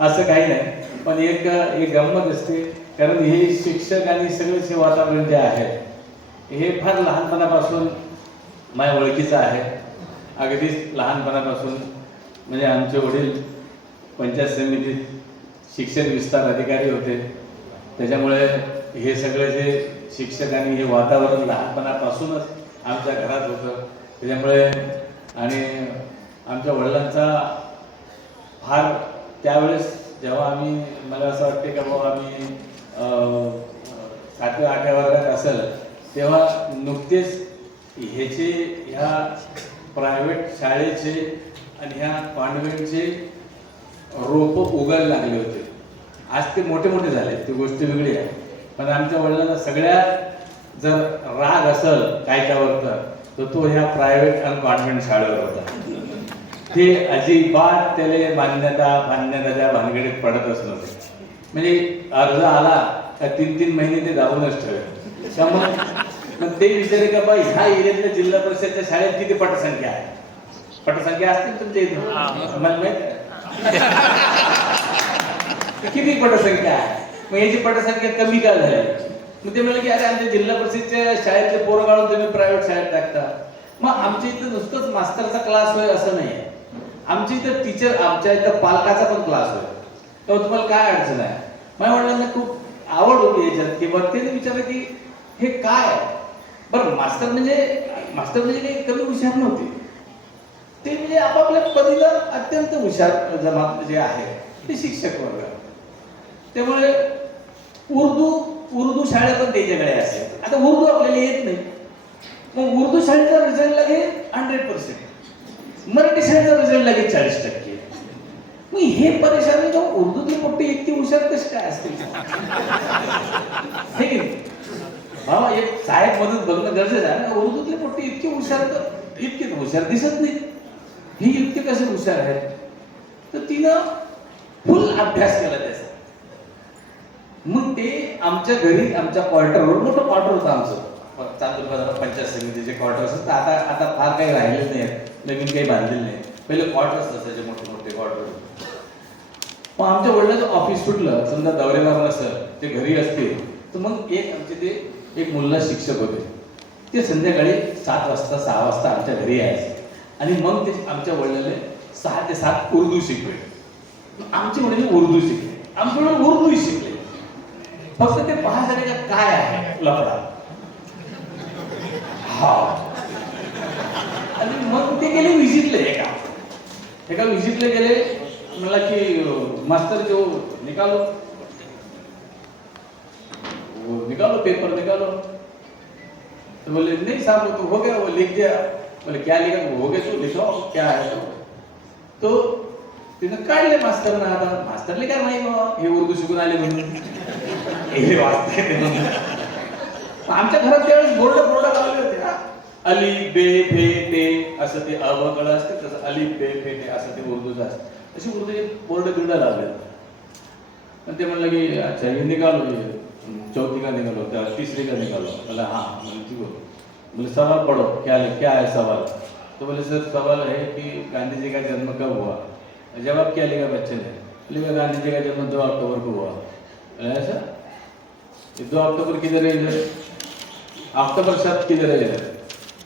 असं काही नाही. पण एक एक गंमत असते कारण हे शिक्षक आणि सगळेच जे वातावरण जे आहे हे फार लहानपणापासून माझ्या ओळखीचं आहे. अगदीच लहानपणापासून म्हणजे आमचे वडील पंचायत समितीत शिक्षण विस्तार अधिकारी होते. त्याच्यामुळे हे सगळे जे शिक्षक आणि हे वातावरण लहानपणापासूनच आमच्या घरात होतं. त्याच्यामुळे आणि आमच्या वडिलांचा फार त्यावेळेस जेव्हा आम्ही मला असं वाटते की बाबा आम्ही सातव्या आठव्या वर्गात असेल तेव्हा नुकतेच ह्याचे ह्या प्रायव्हेट शाळेचे आणि ह्या कॉन्व्हेंटचे रोप उगायला लागले होते. आज ते मोठे मोठे झाले ती गोष्ट वेगळी आहे. पण आमच्या वडिलांना सगळ्यात जर राग असेल काय त्यावर तर तो तो ह्या प्रायव्हेट आणि कॉन्व्हेंट शाळेवर होता. ते अजिबात त्याला मान्यता मान्यताच्या भानगडीत पडतच नव्हते म्हणजे अर्ज आला का तीन तीन महिने ते दाबूनच ठेवे त्यामुळे ते विचारे का बा ह्या एरियातल्या जिल्हा परिषदच्या शाळेत किती पटसंख्या आहे? पटसंख्या असतील तुमच्या इथे. मला माहीत. किती पटसंख्या आहे? मग याची पटसंख्या कमी का झाली? मग ते म्हणले की अरे आमच्या जिल्हा परिषदच्या शाळेतले पोरं काढून तुम्ही प्रायव्हेट शाळेत टाकता. मग आमच्या इथं नुसतंच मास्तरचा क्लास होय असं नाही. आमच्या इथं टीचर आमच्या इथं पालकाचा पण क्लास होय. तेव्हा तुम्हाला काय अडचण आहे? माझ्या वडिलांना खूप आवड होती याच्यात किंवा ते विचारलं की हे काय आहे? बरं मास्तर म्हणजे मास्तर म्हणजे काही कमी हुशार नव्हते. ते म्हणजे आपापल्या पदीला अत्यंत हुशार जमात जे आहे ते शिक्षक वर्ग. त्यामुळे उर्दू उर्दू शाळा पण त्याच्याकडे असेल. आता उर्दू आपल्याला येत नाही. मग उर्दू शाळेचा रिझल्ट लागेल हंड्रेड पर्सेंट मराठी शाळेचा रिझल्ट लागेल चाळीस टक्के. मग हे परेशानी तो उर्दूतली मोठी इतकी हुशार कशी काय असतील बाबा एक साहेब मधून बघणं गरजेचं आहे ना. उर्दूतली मोठी इतकी हुशार तर इतकी हुशार दिसत नाही. ही इतके कसे हुशार आहे? तर तिनं फुल अभ्यास केला त्याचा. मग ते आमच्या घरी आमच्या क्वार्टरवर मोठं क्वार्टर होतं आमचं. चांदूर बाजारात पंचायत समितीचे क्वार्टर्स असतात आता आता फार काही राहिलेच नाही. नवीन काही बांधलेले नाही. पहिले क्वार्टर्स असायचे मोठे मोठे क्वार्टर्स मग आमच्या वडिलांचं ऑफिस सुटलं. समजा दौऱ्यावर सर ते घरी असते तर मग एक आमचे ते एक मुलगा शिक्षक होते. ते संध्याकाळी सात वाजता सहा वाजता आमच्या घरी यायचे. आणि मग ते आमच्या वडिलांना सहा ते सात उर्दू शिकवे. मग आमचे वडील उर्दू शिकले. आमचे वडील उर्दूही शिकले. फक्त ते पाहण्यासाठी काय आहे? लफडा. हा. आणि मग ते गेले विजिटले एका. एका विजिटले गेले मला की मास्तर जो निकालो वो निकालो पेपर निकालो तो बोले नहीं साहब वो तो हो गया वो लिख दिया. बोले क्या लिखा? हो गया तो लिखो क्या है तो? तो तिथं काढले मास्तर ना आता मास्तरले काय माहिती बाबा हे उर्दू शिकून आले म्हणून. हे वाचते आमच्या घरात त्यावेळेस बोर्ड बोर्ड अली बे फे ते असं ते अवकळ असते तसं अली बे फे ते असं ते उर्दूचं असतं. अशी उर्दूचे बोर्ड बिर्ड लावले पण ते म्हणलं की अच्छा हे निकालो ये चौथी का निकालो त्या तीसरी का निकालो बोला हाँ. ठीक हो बोले सवाल पढ़ो क्या क्या है सवाल? तो बोले सर सवाल है कि गांधी जी का जन्म कब हुआ? जवाब क्या लिखा बच्चे ने? लिखा गांधी जी का जन्म दो अक्टूबर को हुआ? बोले, ऐसा? दो अक्टूबर किधर है इधर? अक्टूबर शब्द किधर है इधर?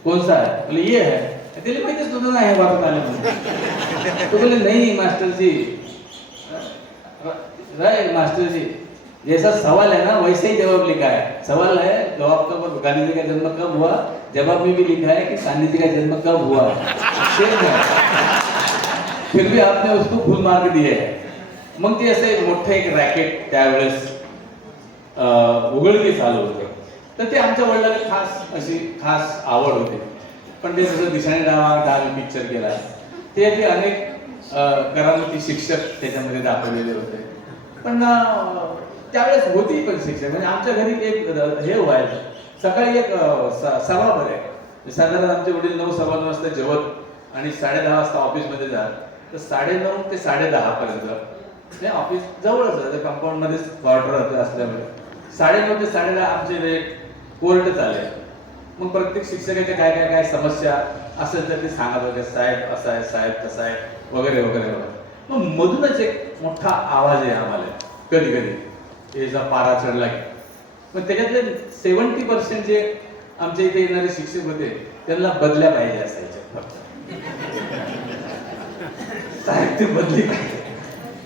कौन सा है? बोले ये है। तेरे माहितीच नव्हतं ना हे वापरत आले म्हणून. तो बोले नहीं मास्टर जी। राय मास्टर जी। जैसा सवाल है ना वैसे ही जवाब लिखा है। सवाल है दो अक्टूबर गांधी जी का जन्म कब हुआ? जवाब में भी लिखा है कि गांधी जी का जन्म कब हुआ? फिर भी आपने उसको फुल मार्क दिए है। मग ते असे मोठं एक रॅकेट त्यावेळेस अं, उघडकी चालू होते तर ते आमच्या वडिलांना खास अशी खास आवड होती. पण ते जसं दिशाने डावा डावी पिक्चर केला ते ते अनेक करामती शिक्षक त्याच्यामध्ये दाखवलेले होते. पण त्यावेळेस होती पण शिक्षक. म्हणजे आमच्या घरी एक हे व्हायचं. सकाळी एक स- सभा भराय साधारण आमचे वडील नऊ सव्वा नऊ वाजता जेवत आणि साडे दहा वाजता ऑफिसमध्ये जात. तर साडे नऊ ते साडे दहा पर्यंत ऑफिस जवळच राहतं. कंपाऊंड मध्येच क्वार्टर असल्यामुळे. साडे नऊ ते साडे दहा आमचे ते कोर्ट चालेल मग प्रत्येक शिक्षकाच्या काय काय काय समस्या असेल तर ते सांगत होते साहेब असं आहे साहेब तसा आहे वगैरे वगैरे वगैरे. मग मधूनच एक मोठा आवाज आहे आम्हाला कधी कधी. याचा पारा चढला की. मग त्याच्यातले सेवन्टी पर्सेंट जे आमच्या इथे येणारे शिक्षक होते त्यांना बदल्या पाहिजे असायच्या फक्त. साहेब ते बदली पाहिजे.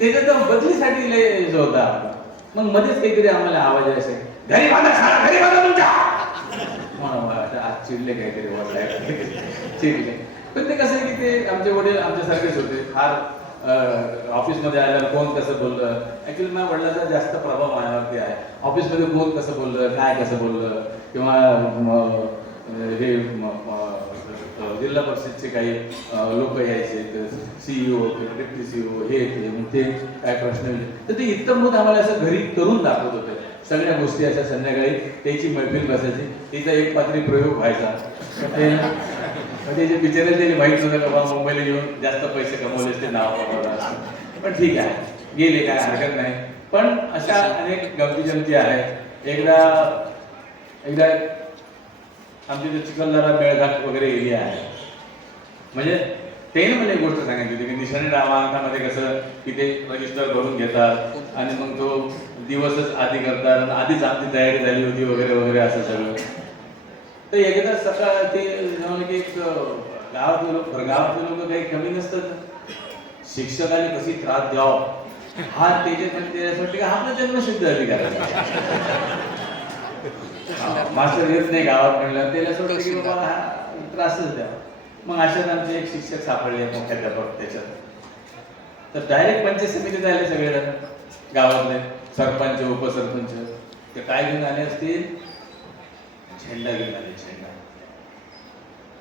त्याच्यात बदलीसाठी लय जो होता मग मध्येच काहीतरी आम्हाला आवाज असेल घरी बांधा शाळा घरी बांधा तुमच्या मला वाटलं, आज चिडले काहीतरी वडिलाय चिडले. पण ते कसं की ते आमचे वडील आमच्यासारखेच होते. फार ऑफिसमध्ये आल्यावर कोण कसं बोललं? ऍक्च्युली माझ्या वडिलांचा जास्त प्रभाव माझ्यावरती आहे. ऑफिसमध्ये कोण कसं बोललं? काय कसं बोललं? किंवा हे जिल्हा परिषदचे काही लोक यायचे सीईओ किंवा डिप्टी सीईओ हे ते मग ते काय प्रश्न तर ते इतकं आम्हाला असं घरी करून दाखवत होते. सगळ्या गोष्टी अशा संध्याकाळी त्याची मैफिल बसायची. तिचा एक पात्री प्रयोग व्हायचा. त्याचे जे बिचारे त्यांनी माहीत होतं का बाबा मुंबईला येऊन जास्त पैसे कमवले ते नाव पण ठीक आहे. गेले काय हरकत नाही. पण अशा अनेक गमती जमती आहेत. एकदा एकदा आमची इथे चिखलदरा मेळघाट वगैरे एरिया आहे. म्हणजे त्याने मला एक गोष्ट सांगायची होती की निशाणी नामांकामध्ये कसं तिथे रजिस्टर भरून घेतात. आणि मग तो दिवसच आधी करतात आधीच आमची तयारी झाली होती वगैरे वगैरे असं सगळं. तर एकदा सकाळ ते की एक गावातले लोक गावातले लोक काही कमी नसतात शिक्षकाने कशी त्रास द्यावा? हा त्याच्या त्याच्यासाठी हा आपला जन्मसिद्ध अधिकार मास्टर येत नाही गावात म्हणलं त्याला की बाबा हा त्रासच द्यावा मग अशात आमचे एक शिक्षक सापडले मुख्याध्यापक त्याच्यात. तर डायरेक्ट पंचायत समितीत आले सगळेजण गावातले. सरपंच उपसरपंच ते काय घेऊन आले असतील? झेंडा घेऊन आले झेंडा.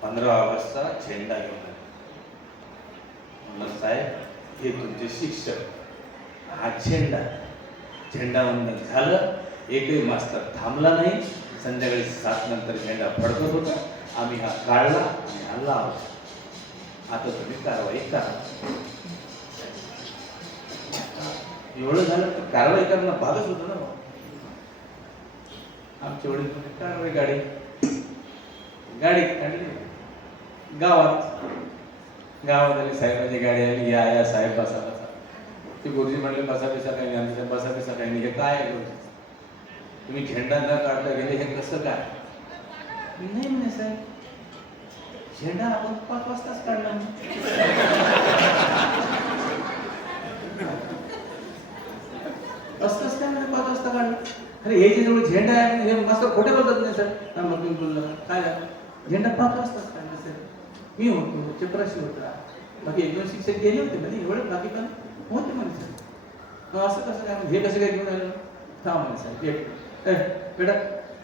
पंधरा ऑगस्टचा झेंडा घेऊन आले. म्हणलं साहेब हे तुमचे शिक्षक. हा झेंडा. झेंडा वंदन झालं. एकही मास्तर थांबला नाही. संध्याकाळी सात नंतर झेंडा फडकत होता. आम्ही हा काढला आणि हा लावला आता तुम्ही कारवाई करा. एवढं झालं तर कारवाई करणं भागच होतं ना आमचे वडील कारवाई गाडी. गाडी काढली गावात. गावात आली साहेबांची गाडी आली या या साहेब बसा बसा. ते गुरुजी म्हणले बसा पैसा काही नाही आमच्या बसा पैसा काही नाही. हे काय गुरुजी? तुम्ही झेंडा न काढता गेले हे कसं काय? नाही म्हणे साहेब झेंडा आपण पाच वाजताच काढला म्हणे. असतंच काय म्हणे पाच वाजता काढलं अरे हे जे जेवढे झेंडा आहे हे मास्तर खोटे बोलतात नाही सर. मग बोलला काय? झेंडा पाच वाजताच काढला सर? मी होतो चपराशी होता बाकी एक दोन शिक्षक गेले होते म्हणजे एवढे बाकी पण होते म्हणे सर. मग असं कसं काय हे कसं काय घेऊन आलं? थांब म्हणे सर ए, बेटा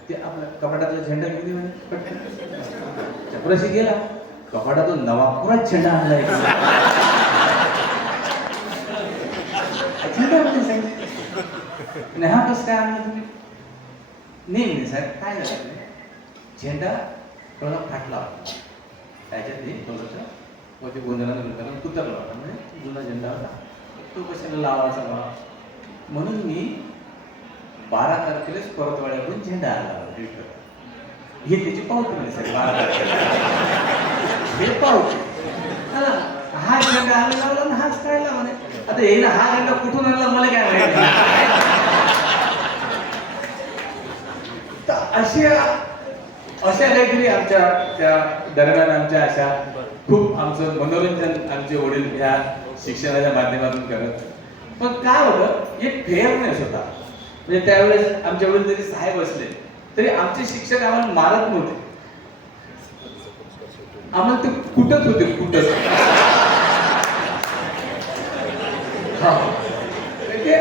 ते आपला कपाटातला झेंडा घेऊन म्हणे. चपराशी गेला. कपाटातून नवा पुराच झेंडा आणलाय? झेंडा म्हणजे साहेब नाही हा कसं काय आणलं तुम्ही? नाही म्हणे साहेब काय झालं? झेंडा थोडा फाटला. त्याच्यात ते थोडंसं व ते गोंधळानं गोंधळानं कुतरला होता म्हणजे जुना झेंडा होता. तो कशाला लावायचा मला म्हणून मी बारा तारखेलाच परतवाड्याकडून झेंडा होता विकत. हे त्याची पावती म्हणे साहेब बारा तारखेला. हे पावती हा, झेंडा आम्ही लावला हाच काढला म्हणे. आता हे हा झेंडा कुठून आणला मला काय माहिती तर अशा अशा काहीतरी आमच्या त्या दरम्यान आमच्या अशा खूप आमचं मनोरंजन आमचे वडील ह्या शिक्षणाच्या माध्यमातून करत. पण काय होतं एक फेअरनेस होता. म्हणजे त्यावेळेस आमच्या वडील जरी साहेब असले तरी आमचे शिक्षक आम्हाला मारत नव्हते. आम्हाला ते कुटत होते कुटत. हा. म्हणजे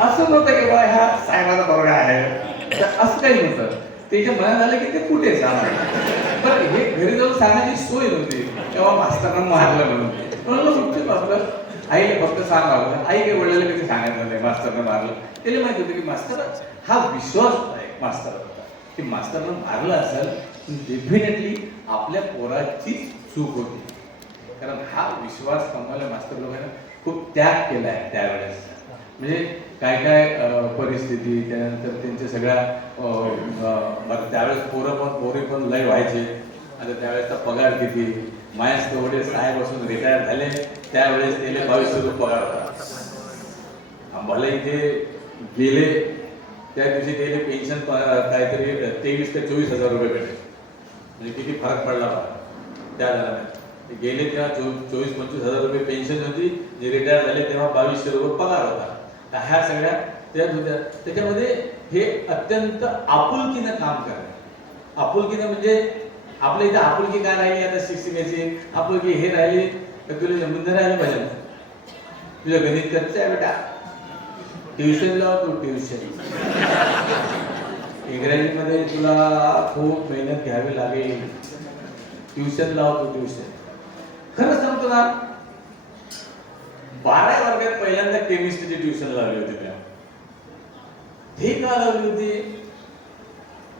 असं नव्हतं की बा ह्या साहेबाचा बरोबर आहे. तर असं काही नव्हतं. त्याच्या मनात झालं की ते कुठे सांगा पण हे घरी जाऊन सांगायची सोय नव्हती. तेव्हा मास्तरांना मारलं म्हणून. म्हणून मुख्य मास्तर आईला फक्त सांगावं आई काही वडिलांना कधी सांगायचं नाही मास्तरनं मारलं. त्याला माहीत होतं की मास्तर हा विश्वास आहे मास्तर की मास्तरनं मारलं असेल डेफिनेटली आपल्या पोराची चूक होती. कारण हा विश्वास कमवायला मास्तर लोकांना खूप त्याग केला आहे त्यावेळेस. म्हणजे काय काय परिस्थिती त्यानंतर त्यांच्या सगळ्या त्यावेळेस पोरं पण पोरी पण लय व्हायचे. आता त्यावेळेसचा पगार किती? मायस तेवढे साहेब असून रिटायर झाले. त्यावेळेस त्याला बावीसशे रुपये पगार होता भले इथे गेले त्या दिवशी त्याला पेन्शन काहीतरी तेवीस ते चोवीस हजार रुपये भेटले. म्हणजे किती फरक पडला बघा. त्या दरम्यान. गेले तेव्हा चोवीस पंचवीस हजार रुपये पेन्शन होती. जे रिटायर झाले तेव्हा बावीसशे रुपये पगार होता. तर ह्या सगळ्या त्या होत्या त्याच्यामध्ये हे अत्यंत आपुलकीनं काम करणे आपुलकीनं म्हणजे आपल्या इथे आपुलकी काय राहिली? आता शिक्षणाची आपुलकी हे राहिली. तर तुला जमून राहिलं पाहिजे. तुझं गणित कच्च आहे बेटा. ट्युशन लाव तू ट्युशन इंग्रजीमध्ये तुला खूप मेहनत घ्यावी लागेल. ट्युशन लाव तू ट्युशन खरं सांगतो ना बारा वर्गात पहिल्यांदा केमिस्ट्रीची ट्युशन लावली होती त्या हे का लावली होती?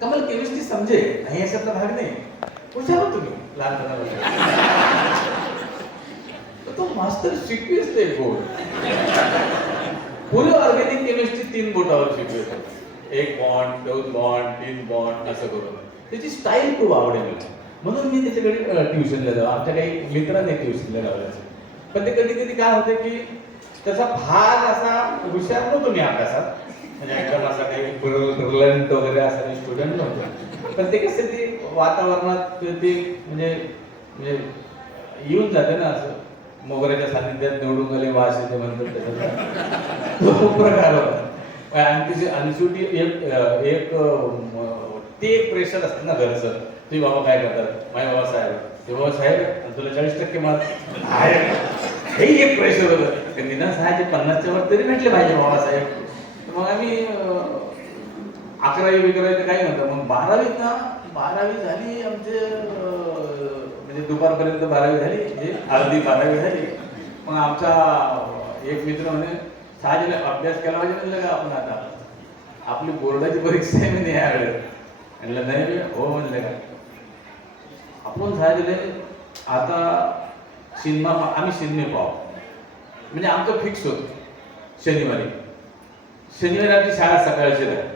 का मला केमिस्ट्री समजे. नाही याच्यातला भाग नाही हुशार तुम्ही लहानपणा तो मास्तर शिकवीच ते बोल पूर्ण ऑर्गॅनिक केमिस्ट्री तीन बोटावर शिकवत एक बॉन्ड दोन बॉन्ड तीन बॉन्ड असं करून. त्याची स्टाईल खूप आवडेल म्हणून मी त्याच्याकडे ट्युशनला जाऊ. आमच्या काही मित्रांनी ट्युशनला लावलं पण ते कधी कधी काय होतं की त्याचा फार असा हुशार नव्हतो मी अभ्यासात. म्हणजे एकदम असा काही वगैरे असा मी स्टुडंट नव्हतो. पण ते कसं ते वातावरणात ते म्हणजे म्हणजे येऊन जाते ना असं. मोगऱ्याच्या सानिध्यात निवडून गेले वास येते म्हणतात त्याचा तो प्रकार होता. आणि तिची आणि शेवटी एक एक ते एक प्रेशर असतं ना घरचं. ते बाबा काय करतात? माझे बाबा साहेब. ते बाबा साहेब तुला चाळीस टक्के मार्क. आहे. हे एक प्रेशर होतं. निदान सहाशे पन्नासच्या वर तरी भेटले पाहिजे बाबा साहेब तर मग आम्ही अकरावी बिकरावी तर काही नव्हतं. मग बारावीत ना बारावी झाली आमचे म्हणजे दुपारपर्यंत बारावी झाली म्हणजे अर्धी बारावी झाली. मग आमचा एक मित्र म्हणे सहाजीला अभ्यास केला पाहिजे म्हणलं का आपण आता? आपली बोर्डाची परीक्षा आहे म्हणे यावेळेस म्हणलं नाही हो म्हणलं का? आपण साहजिक आता सिनेमा पा- आम्ही सिनेमे पाहू. म्हणजे आमचं फिक्स होतं. शनिवारी. शनिवारी आमची शाळा सकाळची राहते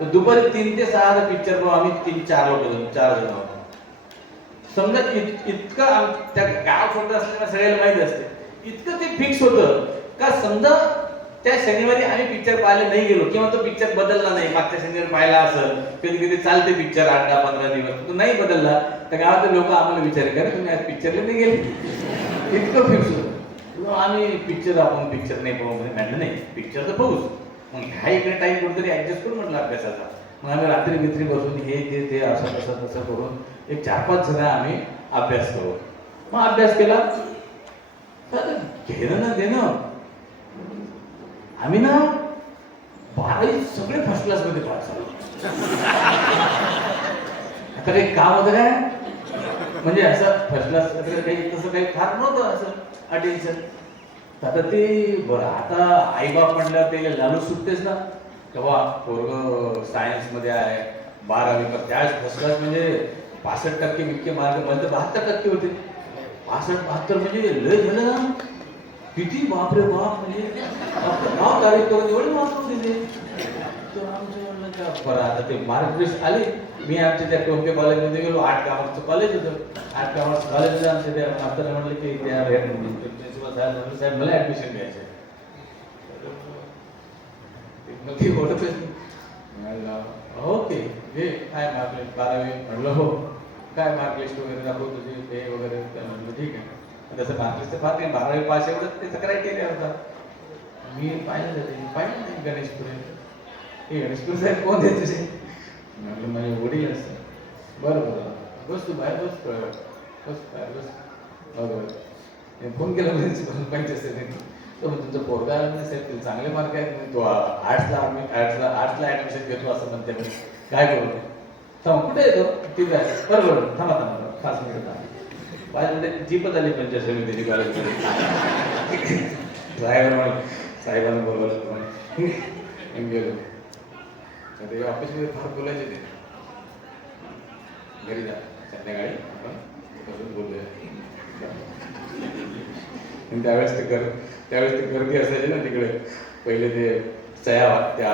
तर दुपारी तीन ते सहा पिक्चर पाहू. आम्ही तीन चार लोक जण चार जण आहोत. समजा इत- इतकं त्या गाव छोटं असल्यामुळे सगळ्याला माहीत असते. इतकं ते फिक्स होतं. का समजा त्या शनिवारी आम्ही पिक्चर पाहायला नाही गेलो किंवा तो पिक्चर बदलला नाही. मागच्या शनिवारी पाहिला असेल. कधी कधी चालते पिक्चर आठ दहा पंधरा दिवस. तो नाही बदलला. तर गावातले लोक आम्हाला विचार करा तुम्ही आज पिक्चरला नाही गेले? इतकं फिक्स होतं. मग आम्ही पिक्चर आपण पिक्चर नाही पाहू म्हणजे म्हणलं नाही पिक्चर तर पाहूच. मग ह्या इकडे टाइम कुठेतरी ऍडजस्ट करून म्हटलं अभ्यासाचा. मग आम्ही रात्री मित्री बसून हे ते ते असं तसं तसं करून एक चार पाच जण आम्ही अभ्यास करू. मग अभ्यास केला. तर घेणं ना देणं. आम्ही ना बारावी सगळे फर्स्ट क्लासमध्ये पास झालो. आता काही काम होतं काय म्हणजे असं फर्स्ट क्लास काही तसं काही फार नव्हतं असं अटेन्शन आता ते बरं आता आईबाप म्हणलं ते लालू सुटतेच ना तेव्हा पोरग सायन्समध्ये आहे बारावी पण त्याच फर्स्ट क्लास म्हणजे पासष्ट टक्के इतके मार्क मला तर बहात्तर टक्के होते. पासष्ट बहात्तर म्हणजे लय झालं ना. किती बापरे बाप म्हणजे नाव तारीख करून एवढे मार्क दिले तर आमचं म्हणलं का बरं आता ते मार्क लिस्ट आली. मी आमच्या त्या टोपे कॉलेजमध्ये गेलो? आठ कामाचं कॉलेज होतं. आठ कामाचं कॉलेज आमच्या त्या मास्तर म्हटलं की त्या प्रिन्सिपल साहेब साहेब मला ऍडमिशन घ्यायचं मग ती ओळखच ओके हे काय मार्क लिस्ट बारावी? म्हणलं हो. काय मार्क लिस्ट वगैरे दाखव तुझी ते वगैरे? तर म्हणलं ठीक आहे. तसं मार्कलिस्ट फार नाही बारावी पास एवढं त्याचा क्रायटेरिया होता. मी पाहिलं ते पाहिलं नाही गणेशपुरे. हे गणेशपूर साहेब कोण आहे तुझे म्हटलं माझे वडील असतात बरं बरं बस तू बाहेर बस. बस बाहेर बस बरोबर मी फोन केला प्रिन्सिपल पंचायत तो म्हणजे तुमचं पोरगा नसेल ते चांगले मार्क आहेत म्हणे, तो आर्ट्सला आम्ही आर्ट्सला आर्ट्सला ॲडमिशन घेतो असं म्हणते म्हणे. काय करू थांब कुठे येतो ठीक आहे बरं बरं थांबा थांबा खास मिनिट पाच मिनिटं जीपच आली पंचायत समितीची कॉलेजमध्ये साहेबांना साहेबांना बोलवलं. मी गेलो आता हे ऑफिसमध्ये फार बोलायचे ते. घरी जा. संध्याकाळी आपण बसून बोलूया. आणि त्यावेळेस ते घर त्यावेळेस ते गर्दी असायची ना तिकडे पहिले ते सह्या त्या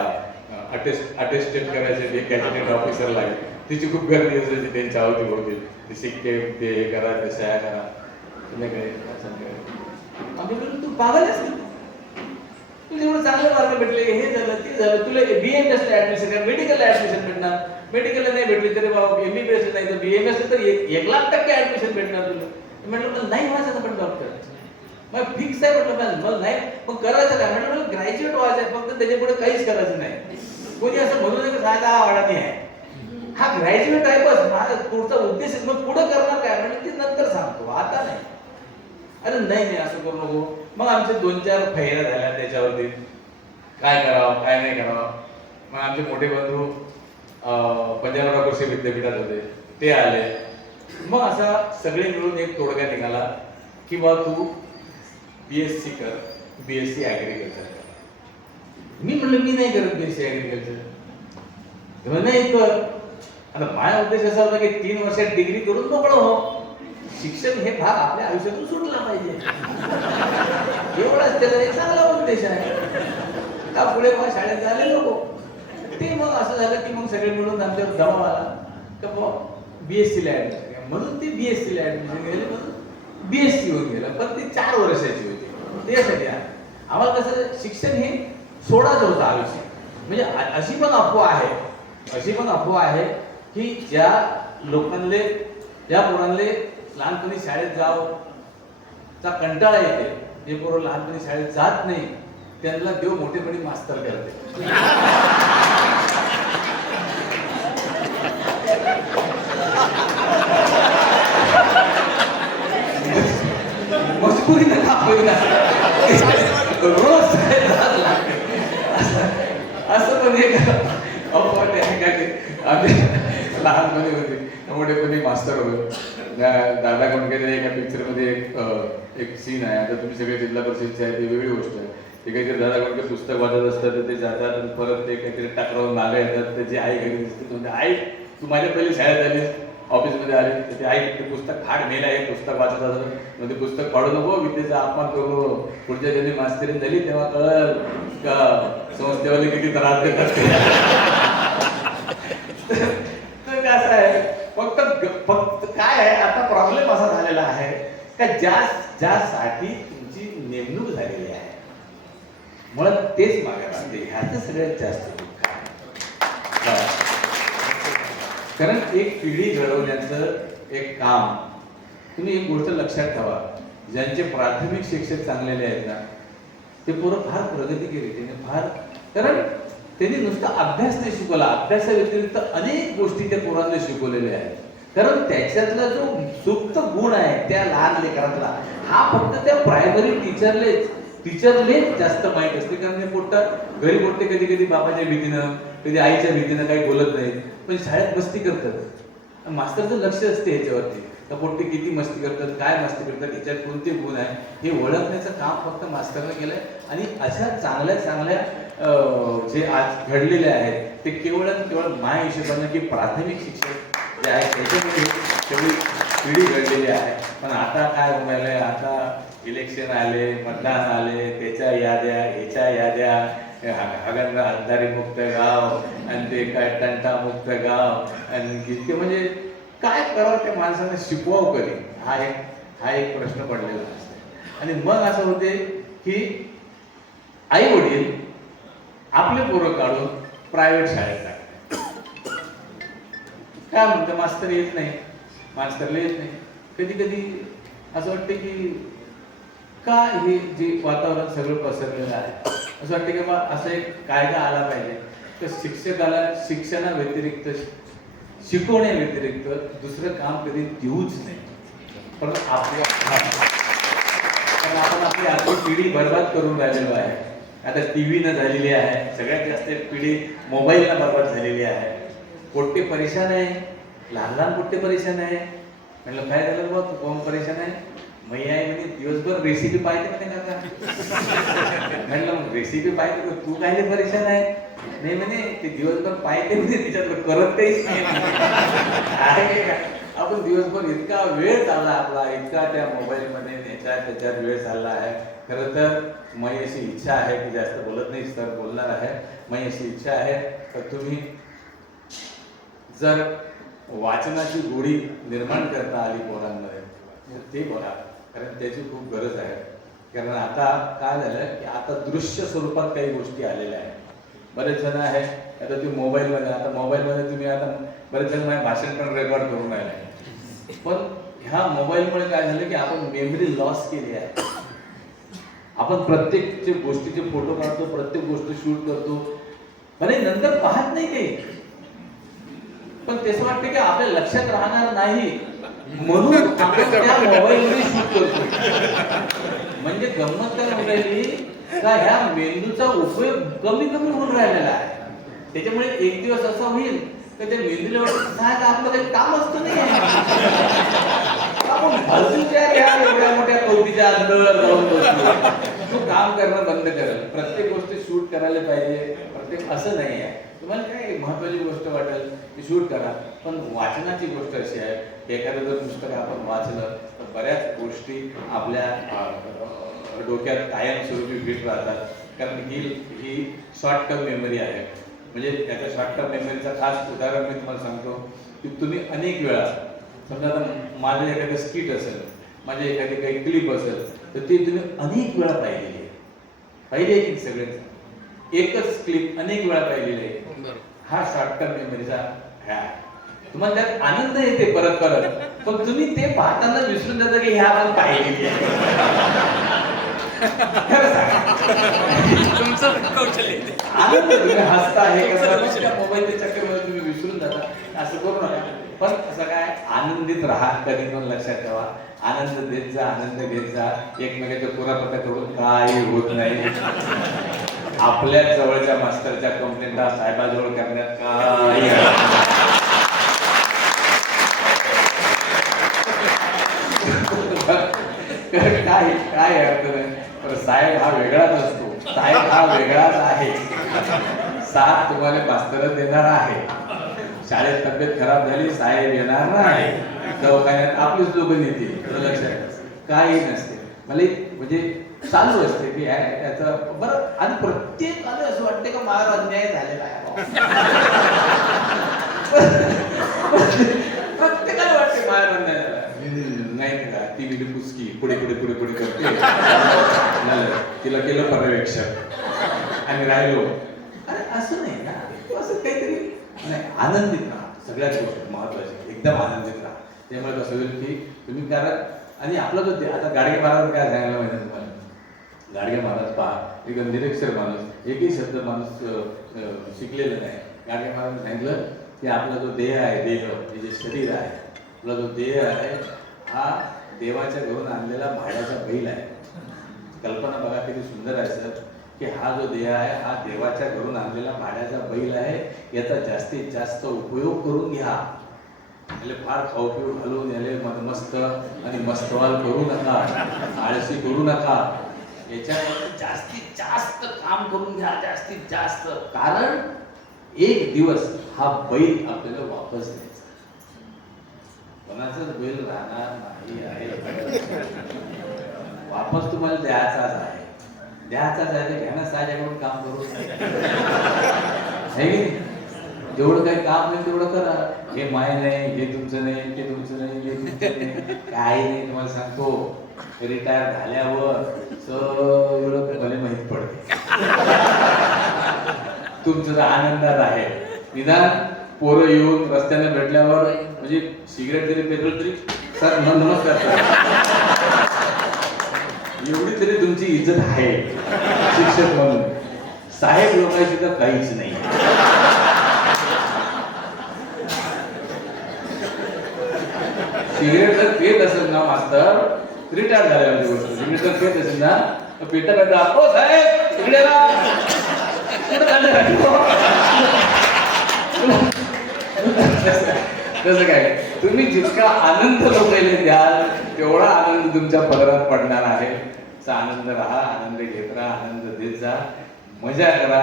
अटेस्ट अटेस्टेड करायचे ते कॅबिनेट ऑफिसर लागेल तिची खूप गर्दी असायची त्यांच्या अवतीभोवती ते शिक्के ते हे करा ते सया करा. संध्याकाळी संध्याकाळी. आम्ही तू पागल तुला एवढं चांगले मार्क भेटले हे झालं ते झालं तुला बी एम एसला ऍडमिशन कर मेडिकलला ऍडमिशन भेटणार. मेडिकलला नाही भेटली तरी बाबा एम बी बी एस नाही तर बी एम एस तर एक लाख टक्के ऍडमिशन भेटणार तुला. म्हटलं नाही व्हायचं पण डॉक्टर मग फिक्स आहे म्हटलं मग नाही मग करायचं काय? म्हटलं मला ग्रॅज्युएट व्हायचं आहे फक्त त्याच्या पुढे काहीच करायचं नाही. कोणी असं म्हणू नये की साधा हा नाही आहे. हा ग्रॅज्युएट आहे बस. माझा पुढचा उद्देश आहे. मग पुढे करणार काय? म्हणजे ते नंतर सांगतो आता नाही. अरे नाही नाही असं करू नको. मग आमचे दोन चार फैऱ्या झाल्या त्याच्यावरती. काय करावं काय नाही करावं. मग आमचे मोठे बंधू पंजाबराव कृषी विद्यापीठात होते. ते आले. मग असा सगळे मिळून एक तोडगा निघाला की बा तू बी एस सी कर. बी एस सी ॲग्रिकल्चर मी म्हणलं मी नाही करत बी एस सी ॲग्रिकल्चर नाही कर आता माझा उद्देश असा होता की तीन वर्षात डिग्री करून मोकळं हो शिक्षण हे भाग आपल्या आयुष्यातून सुटला पाहिजे. एवढाच त्याचा एक चांगला उद्देश आहे. का पुढे मग शाळेत झाले नको. ते मग असं झालं की मग सगळे मिळून आमच्यावर जमाव आला. तर मग बीएससी ला ऍडमिशन म्हणून ते बीएससी ला ऍडमिशन गेले म्हणून बीएससी होऊन गेलं. पण ती चार वर्षाची होती. त्यासाठी आम्हाला कसं शिक्षण हे सोडायचं होतं आयुष्य. म्हणजे अशी पण अफवा आहे अशी पण अफवा आहे की ज्या लोकांले ज्या पोरांले लहानपणी शाळेत जाव चा कंटाळा येते. जे पोरं लहानपणी शाळेत जात नाही. त्यांना देव मोठेपणी मास्तर करते. मजबुरी नका रोज शाळेत लागते. असं- पण एक अपवाद आहे का की आम्ही लहानपणी होते मोठेपणी मास्तर होते. दादा कोणकडे एका पिक्चरमध्ये एक एक सीन आहे. आता तुम्ही सगळे जिल्हा परिषदचे आहे ती वेगळी गोष्ट आहे. ते काहीतरी दादा कोणकडे पुस्तक वाचत असतात तर ते जातात परत ते काहीतरी टाकरावून नाले येतात. त्याची आई घरी दिसते तो आई तू माझ्या पहिले शाळेत आलीस ऑफिसमध्ये आली तर ते आई ते पुस्तक फाड नेलं आहे पुस्तक वाचत असत मग ते पुस्तक फाडू नको विद्येचा अपमान करू नको. पुढच्या ज्यांनी मास्तरी झाली तेव्हा कळल का संस्थेवाले किती त्रास देतात. तर कसं आहे. फक्त फक्त काय आहे? आता प्रॉब्लेम असा झालेला आहे का ज्या ज्यासाठी तुमची नेमणूक झालेली आहे. मला तेच मागे लागते. ह्याचं सगळ्यात जास्त दुःख आहे. कारण एक पिढी घडवण्याचं एक काम तुम्ही एक गोष्ट लक्षात ठेवा. ज्यांचे प्राथमिक शिक्षक चांगलेले आहेत ना ते पोरं फार प्रगती केली त्यांनी म्हणजे फार कारण त्यांनी नुसता अभ्यास नाही शिकवला. अभ्यासा व्यतिरिक्त अनेक गोष्टी त्या पोरांना शिकवलेल्या आहेत. कारण त्याच्यातला जो सुप्त गुण आहे त्या लहान लेकरातला हा फक्त त्या प्रायमरी टीचरलेच टीचरलेच जास्त माहीत असते. कारण हे पोट्ट घरी पोट्टे कधी कधी बाबाच्या भीतीनं कधी आईच्या भीतीनं काही बोलत नाहीत. पण शाळेत मस्ती करतात. मास्तरचं लक्ष असते ह्याच्यावरती. तर पोट्टे किती मस्ती करतात काय मस्ती करतात ह्याच्यात कोणते गुण आहे हे ओळखण्याचं काम फक्त मास्तरनं केलंय. आणि अशा चांगल्या चांगल्या जे आज घडलेले आहेत ते केवळ आणि केवळ माझ्या हिशोबानं की प्राथमिक शिक्षण जे आहे त्याच्यामध्ये सगळी पिढी घडलेली आहे. पण आता काय म्हणाले आता इलेक्शन आले मतदान आले त्याच्या याद्या ह्याच्या याद्या हगन अंधारी मुक्त गाव आणि ते काय टंटा मुक्त गाव आणि ते म्हणजे काय करावं त्या माणसाने शिकवावं कधी? हा एक हा एक प्रश्न पडलेला असतो. आणि मग असं होते की आई वडील आपले पोरं काढून प्रायव्हेट शाळेत टाकतात. काय म्हणतं मास्तर येत नाही. मास्तरला येत नाही. कधी कधी असं वाटतं की का हे जे वातावरण सगळं पसरलेलं आहे? असं वाटतं की बा असं एक कायदा आला पाहिजे. तर शिक्षकाला शिक्षणा व्यतिरिक्त शिकवण्या व्यतिरिक्त दुसरं काम कधी देऊच नाही. पण आपल्या आपण आपली आपली पिढी बर्बाद करून राहिलेलो आहे. आता टी व्हीनं झालेली आहे सगळ्यात जास्त पिढी मोबाईलनं बर्बाद झालेली आहे. पोट्टे परेशान आहे लहान लहान पोट्टे परेशान आहे. म्हटलं काय झालं बा तू कोण परेशान आहे? मै आहे म्हणे दिवसभर रेसिपी पाहिजे म्हणे काका? म्हटलं मग रेसिपी पाहिजे तर तू काय परेशान आहे? नाही म्हणे ते दिवसभर पाहिजे म्हणजे त्याच्यात करत काहीच नाही. आहे का? आपण दिवसभर इतका वेळ चालला आपला इतका त्या मोबाईलमध्ये नेता त्याच्यात वेळ चालला आहे. खरं तर मग अशी इच्छा आहे की जास्त बोलत नाही सर बोलणार आहे. मग अशी इच्छा आहे. तर तुम्ही जर वाचनाची गोडी निर्माण करता आली पोरांमध्ये तर ते बोला. कारण त्याची खूप गरज आहे. कारण आता काय झालं की आता दृश्य स्वरूपात काही गोष्टी आलेल्या आहेत. बरेच जण आहे आता तुम्ही मोबाईलमध्ये आता मोबाईलमध्ये तुम्ही आता बरेच जण माझे भाषण पण रेकॉर्ड करून राहिले. पण ह्या मोबाईलमुळे काय झालं की आपण मेमरी लॉस केली आहे. आपण प्रत्येक गोष्टीचे फोटो काढतो प्रत्येक गोष्ट शूट करतो. आणि नंतर पाहत नाही काही. पण तसं वाटतं की आपल्या लक्षात राहणार नाही. म्हणून आपण त्या मोबाईलमध्ये शूट करतो. म्हणजे गंमत काय होऊन राहिली का ह्या मेंदूचा उपयोग कमी कमी होऊन राहिलेला आहे. त्याच्यामुळे एक दिवस असा होईल तर ते मेंदूला वाटतं "नाही, आपलं काही काम असतं नाही. आपण फालतूच्या या एवढ्या मोठ्या कवडीच्या अंदर जाऊन तू काम करणं बंद करेल प्रत्येक गोष्ट शूट करायला पाहिजे. प्रत्येक असं नाही आहे. तुम्हाला काय महत्वाची गोष्ट वाटेल? ती शूट करा. पण वाचनाची गोष्ट अशी आहे एखादं जर पुस्तक आपण वाचलं तर बऱ्याच गोष्टी आपल्या डोक्यात कायमस्वरूपी फिट राहतात. कारण ही ही शॉर्ट टर्म मेमरी आहे. म्हणजे त्याच्या शॉर्ट टर्म मेमरीचं खास उदाहरण मी तुम्हाला सांगतो की तुम्ही अनेक वेळा समजा आता माझं एखादं स्किट असेल माझी एखादी काही क्लिप असेल तर ती तुम्ही अनेक वेळा पाहिलेली आहे. पाहिली आहे की सगळेच? एकच क्लिप अनेक वेळा पाहिलेली आहे. हा शॉर्ट टर्म मेमरीचा ह्या आहे. तुम्हाला त्यात आनंद येते परत परत पण तुम्ही ते पाहताना विसरून जाता की ह्या आपण पाहिलेली आहे. तुमचं कौशल्य ते. आनंद तुम्ही हसता हे करता मोबाईलच्या चक्करमध्ये तुम्ही विसरून जाता. असं करू नका. पण असं काय आनंदित राहा कधी पण लक्षात ठेवा. आनंद देत जा आनंद घेत जा. एकमेकाच्या कुरापत्या करून काही होत नाही. आपल्या जवळच्या मास्तरच्या कंप्लेंटला साहेबाजवळ करण्यात काही अर्थ नाही. काय काय अर्थ नाही. साहेब हा वेगळाच असतो. साहेब हा वेगळाच आहे. साथ तुम्हाला मास्तर देणार आहे. शाळेत तब्येत खराब झाली साहेब येणार नाही. दवाखान्यात आपलीच लोक येतील लक्षात काही नसते. मला एक म्हणजे चालू असते की आहे त्याचं बरं आणि प्रत्येकाला असं वाटते का महाराज अन्याय झालेला आहे बुवा. प्रत्येकाला वाटते माझ्या अन्याय झाला हम्म, नाही का ती गेली पुसकी. पुढे पुढे पुढे पुढे करते. तिला केलं पर्यवेक्षक आणि राहिलो. अरे असं नाही ना. असं काहीतरी नाही आनंदित राहा. सगळ्याच गोष्टी महत्वाची एकदम आनंदित राहा. त्यामुळे कसं होईल की तुम्ही कारण आणि आपला जो दे- आता गाडगे महाराज काय सांगायला माहिती तुम्हाला? गाडगे महाराज पहा. एक निरक्षर माणूस एकही शब्द माणूस शिकलेला नाही. गाडगे महाराज सांगितलं की आपला जो देह आहे देह हे जे शरीर आहे आपला जो देह आहे हा देवाच्या घरून आणलेला भाड्याचा बैल आहे. कल्पना बघा किती सुंदर आहे सर. की हा जो देह आहे हा देवाच्या घरून आणलेला भाड्याचा बैल आहे. याचा जास्तीत जास्त उपयोग करून घ्या. याले फार खाऊ पिऊ घालून याले मस्त आणि मस्तवाल करू नका. आळशी करू नका. याच्यावर जास्तीत जास्त काम करून घ्या जास्तीत जास्त. कारण एक दिवस हा बैल आपल्याला वापस द्यायचा कोणाचाच बैल राहणार नाही आहे. वापस तुम्हाला द्यायचाच आहे. द्यायचाच आहे तर घ्या काम करू. नाही? जेवढं काही काम नाही तेवढं करा. हे माय नाही हे तुमचं नाही ते तुमचं नाही हे तुमचं नाही. काही नाही तुम्हाला सांगतो. रिटायर झाल्यावर सगळं मला माहीत पडते तुमचं आनंदात आहे. निदान पोरं येऊन रस्त्याने भेटल्यावर म्हणजे सिगरेट जरी पेट्रोल तरी सर न- नमस्कार सर. एवढी तरी तुमची इज्जत आहे शिक्षक म्हणून. साहेब लोकांशी तर काहीच नाही. सिगरेट जर पेट असेल ना मास्तर रिटायर झाल्यावरची गोष्ट. सिगरेट जर पेट असेल ना तर पेटा पेटा ओ साहेब इकडे तसं काय तुम्ही जितका आनंद लोकांना द्याल तेवढा आनंद तुमच्या पदरात पडणार आहे. आनंद राहा आनंद घेत राहा आनंद देत जा. मजा करा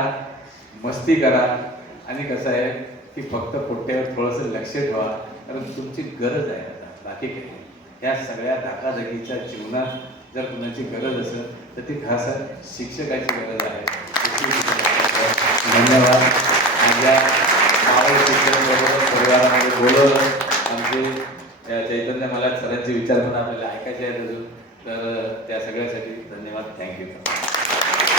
मस्ती करा. आणि कसं आहे की फक्त पोट्यावर थोडंसं लक्ष ठेवा कारण तुमची गरज आहे आता बाकी काही ह्या या सगळ्या धाकाधकीच्या जीवनात जर कुणाची गरज असेल तर ती खास शिक्षकाची गरज आहे. धन्यवाद. माझ्या आमचे शिक्षणाबरोबर परिवारामध्ये बोलवलं. आमचे चैतन्य मला सरांचे विचार पण आपल्याला ऐकायचे आहेत अजून. तर त्या सगळ्यासाठी धन्यवाद. थँक्यू